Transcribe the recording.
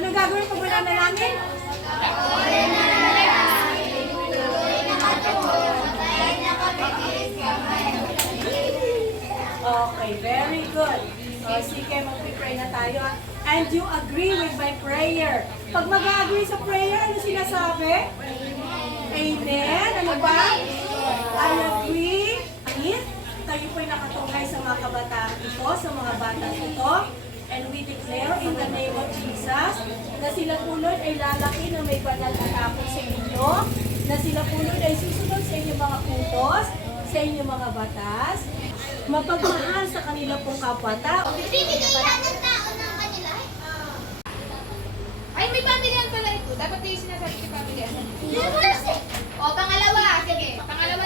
Ano gagawin pag mananalangin? Okay, very good. So, sige, mag-pray na tayo. And you agree with my prayer. Pag mag-agree sa prayer, ano sinasabi? Amen. Ano ba? I agree. Amen. Tayo po'y nakatungkay sa mga kabataan ito, sa mga bata ito. And we declare in the name of Jesus na sila punod ay lalaki na may banal na takot sa inyo, na sila punod ay susunod sa inyong mga utos, sa inyong mga batas, mapagmahal sa kanila pong kapwa-tao. Bibigyan lahat ng tao ng kanila. Ay, may pamilyan pala ito. Dapat yung sinasabi ko pamilyan. O, pangalawa. Sige, pangalawa